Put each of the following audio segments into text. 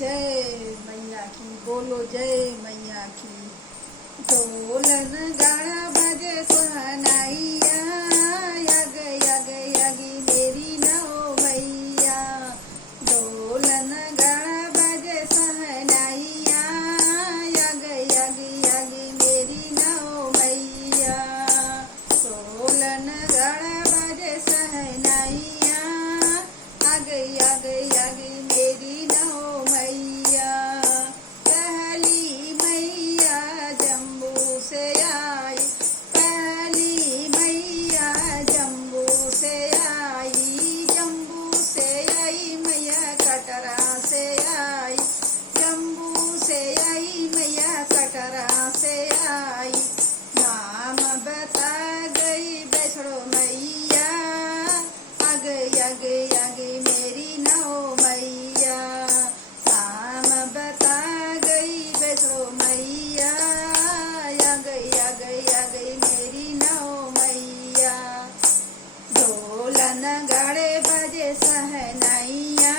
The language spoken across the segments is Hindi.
जय मैया की, बोलो जय मैया की। ढोलन गाना बजे सहनाइया, यग यग यगी मेरी नौ मैया। ढोलन गाना बजे सहनाइया, यग यग यगी मेरी नौ मैया। ढोलन गाना बजे सहनाइया, यग यग यगी मेरी नौ मैया। पहली मैया जम्बू से आई, पहली मैया जम्बू से आई, जम्बू से आई मैया कटरा से आई, जम्बू से आई मैया कटरा से आई। नाम बता गई वैष्णो मैया, अग यग यग मेरी नौ मैया। नाम बता गई वैष्णो मैया, यग यग यग मेरी नौ मैया। ढोलन गाड़े बजे सहनाइया,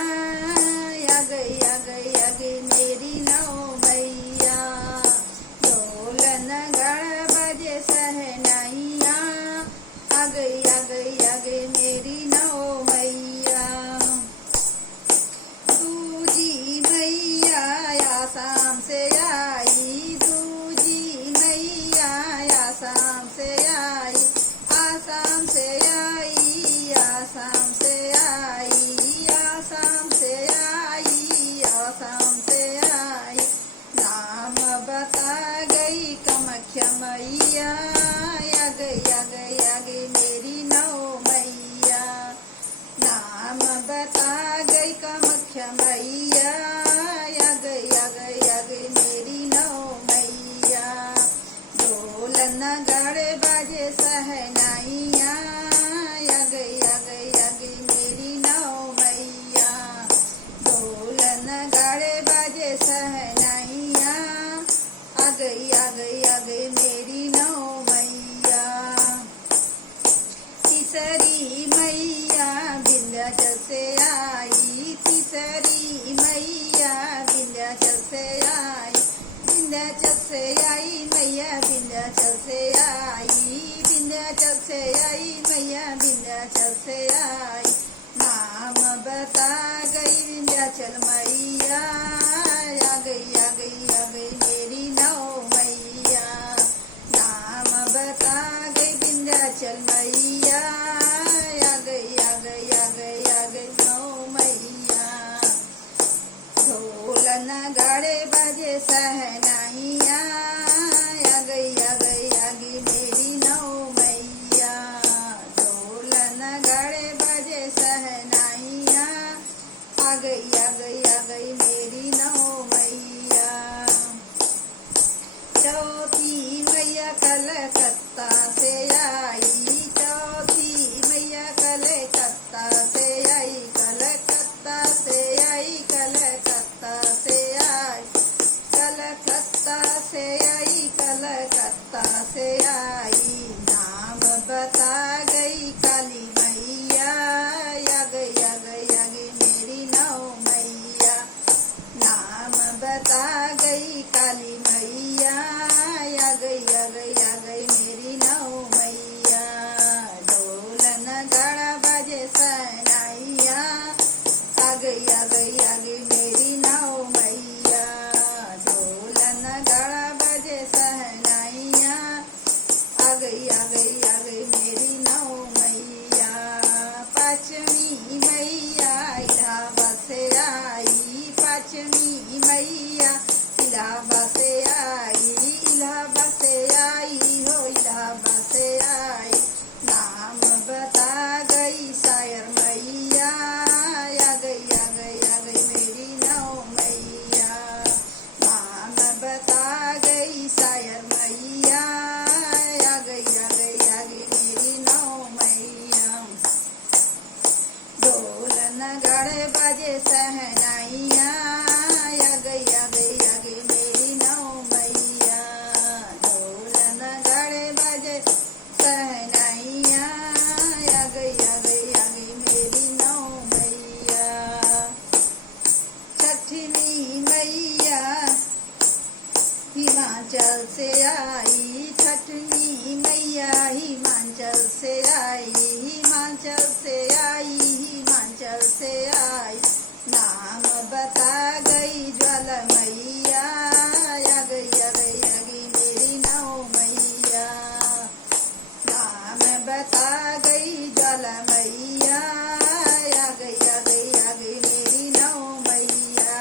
यग यग यग मेरी नौ मैया। ढोलन गाड़े बजे सहनाइया, यग यग यग मेरी नौ मैया। दूजी मैया आसाम से आई, दूजी मैया आसाम से आई, आसाम से आई, आसाम से आई, आसाम से आई, आसाम से आई। नाम बता गई कामाख्या मैया, यग यग यग मेरी नौ मैया। नाम बता गई कामाख्या मैया, यग यग यग मेरी नौ मैया। ढोलन गाड़े बाजे सहनाइया, यग यग यग मेरी नौ मैया। ढोलन गाड़े बाजे सहनाइया, यग यग यग मेरी नौ मैया। तीसरी मैया विंध्याचल से आई, तीसरी मैया विंध्याचल से आई, विंध्याचल से आई मैया विंध्याचल से आई, विंध्याचल से आई मैया विंध्याचल से आई। नाम बता गई विंध्याचल मैया, यग यग यग मेरी नौ मैया। नाम बता गई विंध्याचल मैया, यग यग यग यग नौ मैया। ढोलन गाड़े बजे सहनाइया, यग यग यग मेरी नौ मैया। ढोलन गाड़े बजे सहनाइया, यग यग यग मेरी नौ मैया। चौथी मैया कलकत्ता से आई, चौथी मैया कलकत्ता से आई, कलकत्ता से आई, कलकत्ता से आई, कलकत्ता से आई, कलकत्ता से आई। नाम बता गई काली मैया, यग यग यग मेरी नौ मैया। नाम बता गई काली मैया, यग यग यग मेरी नौ मैया। ढोलन गाड़ा बजे सहनाइया, यग यग यग मेरी नौ मैया। ढोलन गाड़ा बजे सहनाइया, यग यग यग मेरी नौ मैया। पांचवी मैया इलाहाबाद से आई, पांचवी मैया इलाहाबाद से आई, इलाहाबाद से आई हो, इलाहाबाद से आई। नाम बता गई शायर मैया, यग यग यग मेरी नौ मैया। नाम बता गई शायर मैया, यग यग यग मेरी नौ मैया। ढोलन गाड़े बजे सहनाइया, यग यग हिमाचल से आई छठनी मैया, हिमाचल से आई, हिमाचल से आई, हिमाचल से आई। नाम बता गई ज्वाल मैया, आ गई आ गई आ गई मेरी नौ मैया। नाम बता गई ज्वाल मैया, आ गई आ गई आ गई मेरी नौ मैया।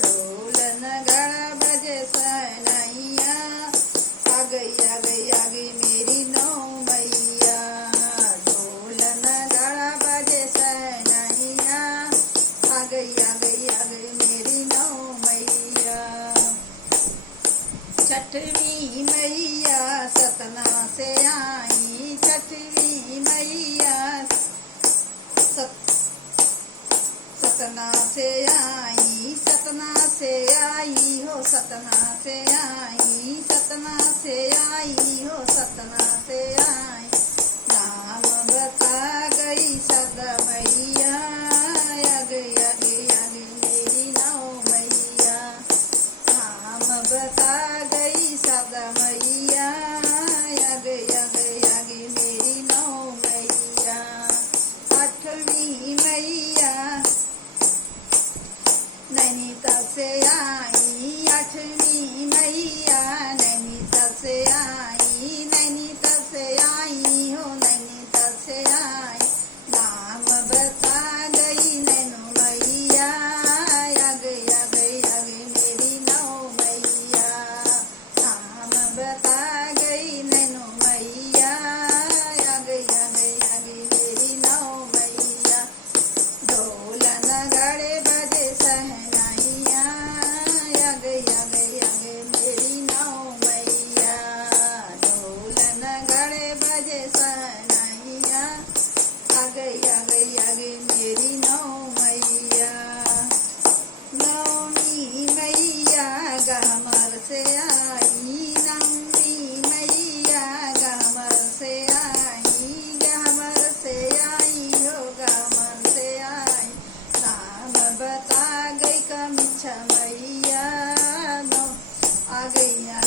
ढोल नगाड़ा बजे सनैया, आ गई आ गई आ गई मेरी नौ मैया। ढोल नगाड़ा बजे सनैया, आ गई आ गई आ गई मेरी नौ मैया। छठवीं मैया सतना से आई, छठवीं मैया सतना से आई, सतना से आई हो, सतना से आई, सतना से आई हो, सतना से आई। नाम बता गई सद मैया, आ गई आ गई आ गई मेरी नौ मैया। नाम बता गई सद मैया, आ गई आ गई आ गई मेरी नौ मैया। आठवीं मैया नैनीताल से आई, आठवीं मैया नैनीताल से आई, नैनीताल से आई हो, नैनीताल से आई। नाम बता गई नैनो मैया, आ गई आ गई आ गई मेरी नौ मैया। नाम बता गई नैनो मैया, आ गई आ गई आ गई मेरी नौ मैया। ढोल नगाड़े बजे सहनाइया, आ गई आ गई आ गई मेरी नौ मैया। ढोल नगाड़े बजे सहनाइया, आ गई आ गई आ गई मेरी नौ मैया। नौमी मैया गहमर से आई, नौमी मैया गहमर से आई, गहमर से आई हो, गहमर से आई। नाम बता गई कमिच्छा मैया, आ गई आ